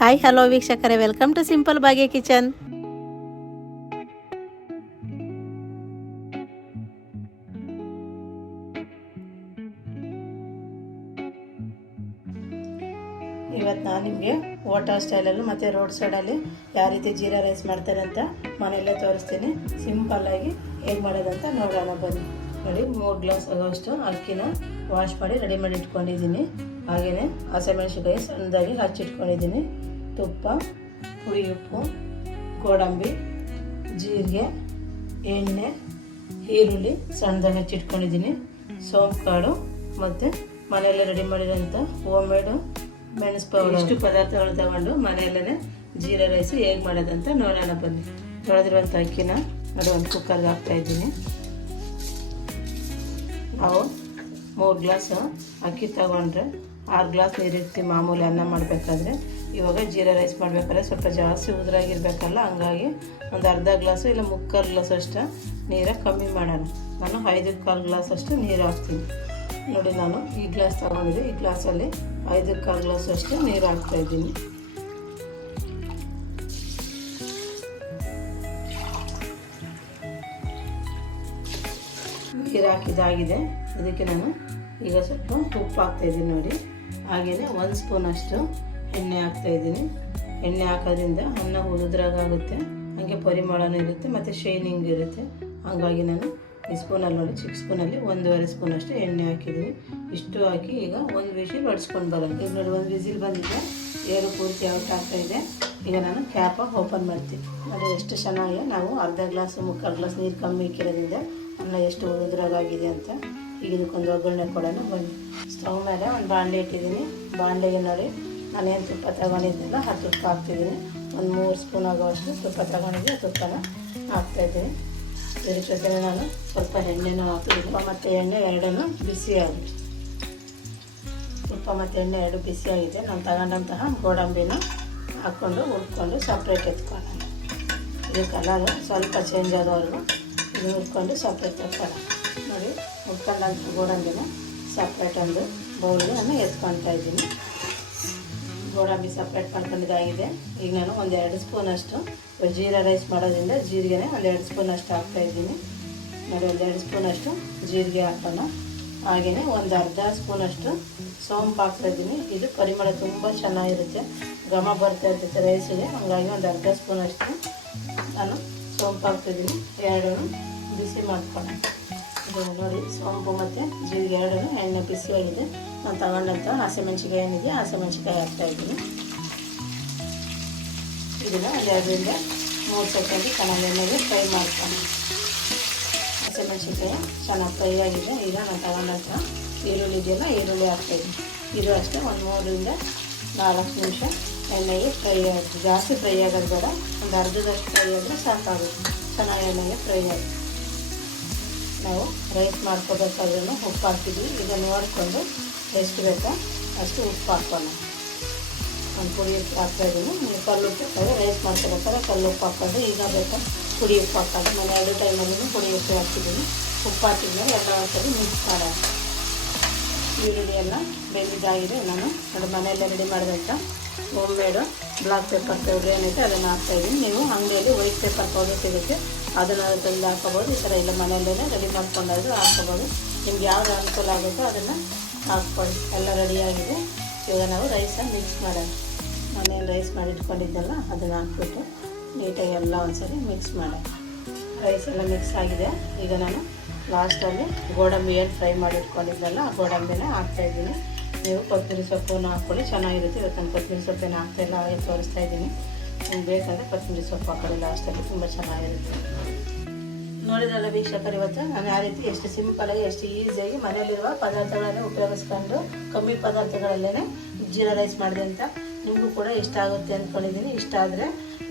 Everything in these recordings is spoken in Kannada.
ಹಾಯ್ ಹಲೋ ವೀಕ್ಷಕರೇ. ವೆಲ್ಕಮ್ ಟು ಸಿಂಪಲ್ ಬಾಗೆ ಕಿಚನ್ ಇವತ್ತು ನಾನು ನಿಮಗೆ ಹೋಟೆಲ್ ಸ್ಟೈಲಲ್ಲಿ ಮತ್ತು ರೋಡ್ ಸೈಡಲ್ಲಿ ಯಾವ ರೀತಿ ಜೀರಾ ರೈಸ್ ಮಾಡ್ತಾರೆ ಅಂತ ಮನೆಯಲ್ಲೇ ತೋರಿಸ್ತೀನಿ. ಸಿಂಪಲ್ಲಾಗಿ ಹೇಗೆ ಮಾಡೋದಂತ ನೋಡೋಣ. ಬನ್ನಿ. ನೋಡಿ, ಮೂರು ಗ್ಲಾಸ್ ಆಗೋಷ್ಟು ಅಕ್ಕಿನ ವಾಶ್ ಮಾಡಿ ರೆಡಿ ಮಾಡಿ ಇಟ್ಕೊಂಡಿದ್ದೀನಿ. ಹಾಗೆಯೇ ಹಸಿಮೆಣಸಿನ್ಕಾಯಿ ಸಣ್ಣದಾಗಿ ಹಚ್ಚಿಟ್ಕೊಂಡಿದ್ದೀನಿ. ತುಪ್ಪ ಪುಡಿ ಉಪ್ಪು ಗೋಡಂಬಿ, ಜೀರಿಗೆ, ಎಣ್ಣೆ, ಈರುಳ್ಳಿ ಸಣ್ಣದಾಗಿ ಹಚ್ಚಿಟ್ಕೊಂಡಿದ್ದೀನಿ ಸೋಂಪು ಕಾಳು ಮತ್ತು ಮನೆಯಲ್ಲೇ ರೆಡಿ ಮಾಡಿರೋಂಥ ಹೋಮ್ ಮೇಡು ಮೆಣಸು ಪೌಡರ್ ಇಷ್ಟು ಪದಾರ್ಥಗಳು ತಗೊಂಡು ಮನೆಯಲ್ಲೇ ಜೀರಾ ರೈಸ್ ಹೇಗೆ ಮಾಡೋದಂತ ನೋಡೋಣ ಬನ್ನಿ. ತೊಳೆದಿರುವಂಥ ಅಕ್ಕಿನ ನೋಡಿ, ಒಂದು ಕುಕ್ಕರ್ಗೆ ಹಾಕ್ತಾಯಿದ್ದೀನಿ ನಾವು ಮೂರು ಗ್ಲಾಸ್ ಅಕ್ಕಿ ತಗೊಂಡ್ರೆ ಆರು ಗ್ಲಾಸ್ ನೀರಿರ್ತೀವಿ ಮಾಮೂಲಿ ಅನ್ನ ಮಾಡಬೇಕಾದ್ರೆ ಇವಾಗ ಜೀರಾ ರೈಸ್ ಮಾಡಬೇಕಾದ್ರೆ ಸ್ವಲ್ಪ ಜಾಸ್ತಿ ಉದುರಾಗಿರ್ಬೇಕಲ್ಲ, ಹಂಗಾಗಿ ಒಂದು ಅರ್ಧ ಗ್ಲಾಸು ಇಲ್ಲ ಮುಕ್ಕಾಲು ಗ್ಲಾಸ್ ಅಷ್ಟು ನೀರ ಕಮ್ಮಿ ಮಾಡೋಣ. ನಾನು ಐದು ಕಾಲು ಗ್ಲಾಸ್ ಅಷ್ಟು ನೀರು ಹಾಕ್ತೀನಿ. ನೋಡಿ ನಾನು ಈ ಗ್ಲಾಸ್ ತಗೊಂಡಿದ್ದೆ ಈ ಗ್ಲಾಸಲ್ಲಿ ಐದು ಕಾಲು ಗ್ಲಾಸ್ ಅಷ್ಟು ನೀರು ಹಾಕ್ತಾಯಿದ್ದೀನಿ ನೀರು ಹಾಕಿದಾಗಿದೆ ಇದಕ್ಕೆ ನಾನು ಈಗ ಸ್ವಲ್ಪ ಉಪ್ಪು ಹಾಕ್ತಾಯಿದ್ದೀನಿ ನೋಡಿ. ಹಾಗೆಯೇ ಒಂದು ಸ್ಪೂನಷ್ಟು ಎಣ್ಣೆ ಹಾಕ್ತಾ ಇದ್ದೀನಿ. ಎಣ್ಣೆ ಹಾಕೋದ್ರಿಂದ ಅನ್ನ ಆಗುತ್ತೆ. ಹಾಗೆ ಪರಿಮಳನೂ ಇರುತ್ತೆ, ಮತ್ತು ಶೈನಿಂಗ್ ಇರುತ್ತೆ. ಹಾಗಾಗಿ ನಾನು ಈ ಸ್ಪೂನಲ್ಲಿ ನೋಡಿ, ಚಿಕ್ಕ ಸ್ಪೂನಲ್ಲಿ ಒಂದೂವರೆ ಸ್ಪೂನ್ ಅಷ್ಟು ಎಣ್ಣೆ ಹಾಕಿದ್ದೀನಿ. ಇಷ್ಟು ಹಾಕಿ ಈಗ ಒಂದು ವಿಸಿಲ್ ಬಡಿಸ್ಕೊಂಡು ಬರೋಣ. ಈಗ ನೋಡಿ, ಒಂದು ವಿಸಿಲ್ ಬಂದಿದೆ. ಏರು ಪೂರ್ತಿ ಔಟ್ ಆಗ್ತಾಯಿದೆ ಈಗ ನಾನು ಕ್ಯಾಪ ಓಪನ್ ಮಾಡ್ತೀನಿ. ನೋಡಿ, ಎಷ್ಟು ಚೆನ್ನಾಗಿ ನಾವು ಅರ್ಧ ಗ್ಲಾಸ್, ಮುಕ್ಕಾಲು ಗ್ಲಾಸ್ ನೀರು ಕಮ್ಮಿ ಇಕ್ಕಿರೋದ್ರಿಂದ ಅನ್ನ ಎಷ್ಟು ಉದುದ್ರಾಗಿದೆ ಅಂತ ಈಗ ಇದಕ್ಕೊಂದು ಒಗ್ಗರಣೆ ಕೊಡೋಣ. ಬನ್ನಿ. ಸ್ಟವ್ ಮೇಲೆ ಒಂದು ಬಾಣಲೆ ಇಟ್ಟಿದ್ದೀನಿ. ಬಾಣಲೆಗೆ ನೋಡಿ ನಾನೇನು ತುಪ್ಪ ತಗೊಂಡಿದ್ದೆಲ್ಲ ಆ ತುಪ್ಪ ಹಾಕ್ತಿದ್ದೀನಿ. ಒಂದು ಮೂರು ಸ್ಪೂನ್ ಆಗೋವಷ್ಟು ತುಪ್ಪ ತಗೊಂಡಿದ್ದೆ ತುಪ್ಪನ ಹಾಕ್ತಾಯಿದ್ದೀನಿ ಇದ್ರ ಜೊತೆ ನಾನು ಸ್ವಲ್ಪ ಎಣ್ಣೆನೂ ಹಾಕಿ ತುಪ್ಪ ಮತ್ತು ಎಣ್ಣೆ ಎರಡನ್ನು ಬಿಸಿ ಆಗಿದೆ ತುಪ್ಪ ಮತ್ತು ಎಣ್ಣೆ ಎರಡು ಬಿಸಿಯಾಗಿದೆ ನಾನು ತಗೊಂಡಂತಹ ಗೋಡಂಬಿನ ಹಾಕ್ಕೊಂಡು ಹುರ್ಕೊಂಡು ಸಪ್ರೇಟ್ ಎತ್ಕೊಳ್ಳೋಣ. ಇದು ಕಲರ್ ಸ್ವಲ್ಪ ಚೇಂಜ್ ಆದವರೆಗೂ ಇದು ಹುರ್ಕೊಂಡು ಸಪ್ರೇಟ್ ಎತ್ಕೊಳ್ಳೋಣ. ನೋಡಿ ಹುರ್ಕೊಂಡಂಥ ಗೋಡಂಬಿನ ಸಪ್ರೇಟ್ ಒಂದು ಬೌಲ್ಗೆ ನಾನು ಎತ್ಕೊಳ್ತಾ ಇದ್ದೀನಿ. ಗೋಡಂಬಿ ಸಪ್ರೇಟ್ ಮಾಡ್ಕೊಂಡಿದ್ದಾಗಿದೆ. ಈಗ ನಾನು ಒಂದು ಎರಡು ಸ್ಪೂನಷ್ಟು ಜೀರಾ ರೈಸ್ ಮಾಡೋದ್ರಿಂದ ಜೀರಿಗೆನೆ ಒಂದು ಎರಡು ಸ್ಪೂನಷ್ಟು ಹಾಕ್ತಾಯಿದ್ದೀನಿ ನೋಡಿ ಒಂದು ಎರಡು ಸ್ಪೂನಷ್ಟು ಜೀರಿಗೆ ಹಾಕೋಣ. ಹಾಗೆಯೇ ಒಂದು ಅರ್ಧ ಸ್ಪೂನಷ್ಟು ಸೋಂಪು ಹಾಕ್ತಾಯಿದ್ದೀನಿ ಇದು ಪರಿಮಳ ತುಂಬ ಚೆನ್ನಾಗಿರುತ್ತೆ. ಘಮ ಬರ್ತಾ ಇರ್ತೈತೆ ರೈಸಿಗೆ ಹಾಗಾಗಿ ಒಂದು ಅರ್ಧ ಸ್ಪೂನಷ್ಟು ನಾನು ಸೋಂಪು ಹಾಕ್ತಿದ್ದೀನಿ ಎರಡೂ ಬಿಸಿ ಮಾಡ್ಕೊಳ್ಳೋಣ. ಇದು ನೋಡಿ, ಸೋಂಪು ಮತ್ತು ಜೀರಿಗೆ ಎರಡೂ ಎಣ್ಣೆ ಬಿಸಿಯಾಗಿದೆ. ನಾನು ತಗೊಂಡಂಥ ಹಸಿಮೆಣ್ಸಿಕಾಯಿ ಏನಿದೆ ಹಸಿಮೆಣ್ಸಿಕಾಯಿ ಹಾಕ್ತಾಯಿದ್ದೀನಿ ಇದನ್ನು ಒಂದು ಎರಡರಿಂದ ಮೂರು ಸೆಕೆಂಡ್ ಚೆನ್ನಾಗಿ ಎಣ್ಣೆಗೆ ಫ್ರೈ ಮಾಡ್ತಾನೆ ಹಸಿಮೆಣ್ಸಿಕಾಯಿ ಚೆನ್ನಾಗಿ ಫ್ರೈ ಆಗಿದೆ. ಈಗ ನಾನು ತಗೊಂಡಂಥ ಈರುಳ್ಳಿ ಇದೆಯಲ್ಲ ಈರುಳ್ಳಿ ಹಾಕ್ತಾಯಿದ್ದೀನಿ ಇದು ಅಷ್ಟೇ, ಒಂದು ಮೂರರಿಂದ ನಾಲ್ಕು ನಿಮಿಷ ಎಣ್ಣೆಗೆ ಫ್ರೈ ಆಗುತ್ತೆ. ಜಾಸ್ತಿ ಫ್ರೈ ಆಗೋದು ಬೇಡ, ಒಂದು ಅರ್ಧದಷ್ಟು ಫ್ರೈ ಆದರೆ ಸಾಕಾಗುತ್ತೆ. ಚೆನ್ನಾಗಿ ಎಣ್ಣೆಗೆ ಫ್ರೈ ಆಗುತ್ತೆ. ನಾವು ರೈಸ್ ಮಾಡ್ಕೋಬೇಕಾದ್ರೂ ಉಪ್ಪು ಹಾಕಿದ್ವಿ. ಈಗ ನೋಡಿಕೊಂಡು ಎಷ್ಟು ಬೇಕೋ ಅಷ್ಟು ಉಪ್ಪು ಹಾಕೋಣ. ಒಂದು ಪುಡಿ ಉಪ್ಪು ಹಾಕ್ತಾಯಿದ್ದೀನಿ ಕಲ್ಲು ಉಪ್ಪು ರೈಸ್ ಮಾಡ್ಕೋಬೇಕಾದ್ರೆ ಕಲ್ಲು ಉಪ್ಪು ಹಾಕ್ಕೊಂಡು ಈಗ ಬೇಕಾ ಪುಡಿ ಉಪ್ಪು ಹಾಕೋದು. ನಾನು ಎರಡು ಟೈಮಲ್ಲೂ ಪುಡಿ ಉಪ್ಪು ಹಾಕಿದ್ದೀನಿ. ಉಪ್ಪು ಹಾಕಿದ್ಮೇಲೆ ಎಲ್ಲ ಒಂದ್ಸರಿ ಮಿಕ್ಸ್ ಮಾಡೋಣ. ಈರುಳ್ಳಿ ಎಲ್ಲ ಬೆಂದಿದ್ದಾಗಿದೆ ನಾನು ಅದು ಮನೆಯಲ್ಲೇ ರೆಡಿ ಮಾಡಿದಂಥ home made black pepper powder ಏನೈತೆ ಅದನ್ನು ಹಾಕ್ತಾಯಿದ್ದೀನಿ ನೀವು ಅಂಗಡಿಯಲ್ಲಿ ವೈಟ್ ಪೇಪರ್ ಪೌಡ್ರ್ ಸಿಗುತ್ತೆ. ಅದನ್ನು ತಂದು ಹಾಕೋಬೋದು ಈ ಥರ ಇಲ್ಲ ಮನೆಯಲ್ಲೇ ರೆಡಿ ಮಾಡ್ಕೊಂಡಾದ್ರು ಹಾಕ್ಕೋಬೋದು. ನಿಮ್ಗೆ ಯಾವ್ದು ಅನುಕೂಲ ಆಗುತ್ತೋ ಅದನ್ನು ಹಾಕ್ಕೊಳ್ಳಿ ಎಲ್ಲ ರೆಡಿಯಾಗಿದೆ ಇವಾಗ ನಾವು ರೈಸನ್ನು ಮಿಕ್ಸ್ ಮಾಡೋಣ. ನಾನೇನು ರೈಸ್ ಮಾಡಿ ಇಟ್ಕೊಂಡಿದ್ದೆಲ್ಲ, ಅದನ್ನು ಹಾಕ್ಬಿಟ್ಟು ನೀಟಾಗಿ ಎಲ್ಲ ಒಂದ್ಸರಿ ಮಿಕ್ಸ್ ಮಾಡೋಣ. ರೈಸ್ ಎಲ್ಲ ಮಿಕ್ಸ್ ಆಗಿದೆ. ಈಗ ನಾನು ಲಾಸ್ಟಲ್ಲಿ ಗೋಡಂಬಿ ಏನು ಫ್ರೈ ಮಾಡಿ ಇಟ್ಕೊಂಡಿದ್ದೆಲ್ಲ, ಆ ಗೋಡಂಬಿನ ಹಾಕ್ತಾಯಿದ್ದೀನಿ ನೀವು ಕೊತ್ತಂಬರಿ ಸೊಪ್ಪನ್ನು ಹಾಕ್ಕೊಳ್ಳಿ. ಚೆನ್ನಾಗಿರುತ್ತೆ. ಇವತ್ತು ನಾನು ಕೊತ್ತಂಬರಿ ಸೊಪ್ಪೇನು ಹಾಕ್ತಾಯಿಲ್ಲ ಹಾಗೆ ತೋರಿಸ್ತಾ ಇದ್ದೀನಿ. ನಿಮ್ಗೆ ಬೇಕಂದರೆ ಕೊತ್ತಂಬರಿ ಸೊಪ್ಪು ಹಾಕೊಳ್ಳಿ. ಲಾಸ್ಟಲ್ಲಿ ತುಂಬ ಚೆನ್ನಾಗಿರುತ್ತೆ. ನೋಡಿದ್ರಲ್ಲ ವೀಕ್ಷಕರು ಇವತ್ತು? ನಾನು ಯಾವ ರೀತಿ ಎಷ್ಟು ಸಿಂಪಲಾಗಿ ಎಷ್ಟು ಈಸಿಯಾಗಿ ಮನೆಯಲ್ಲಿರುವ ಪದಾರ್ಥಗಳನ್ನೇ ಉಪಯೋಗಿಸ್ಕೊಂಡು ಕಮ್ಮಿ ಪದಾರ್ಥಗಳಲ್ಲೇ ಜೀರಾ ರೈಸ್ ಮಾಡಿದೆ ಅಂತ ನಿಮಗೂ ಕೂಡ ಇಷ್ಟ ಆಗುತ್ತೆ ಅಂದ್ಕೊಂಡಿದ್ದೀನಿ ಇಷ್ಟ ಆದರೆ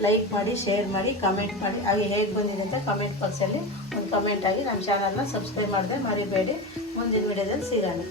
ಲೈಕ್ ಮಾಡಿ ಶೇರ್ ಮಾಡಿ ಕಮೆಂಟ್ ಮಾಡಿ. ಹಾಗೆ ಹೇಗೆ ಬಂದಿದೆ ಅಂತ ಕಮೆಂಟ್ ಬಾಕ್ಸಲ್ಲಿ ಒಂದು ಕಮೆಂಟಾಗಿ ಆಗಿ ನಮ್ಮ ಚಾನಲ್ನ ಸಬ್ಸ್ಕ್ರೈಬ್ ಮಾಡಿದೆ ಮರಿಬೇಡಿ. ಮುಂದಿನ ವಿಡಿಯೋದಲ್ಲಿ ಸಿಗೋಣ.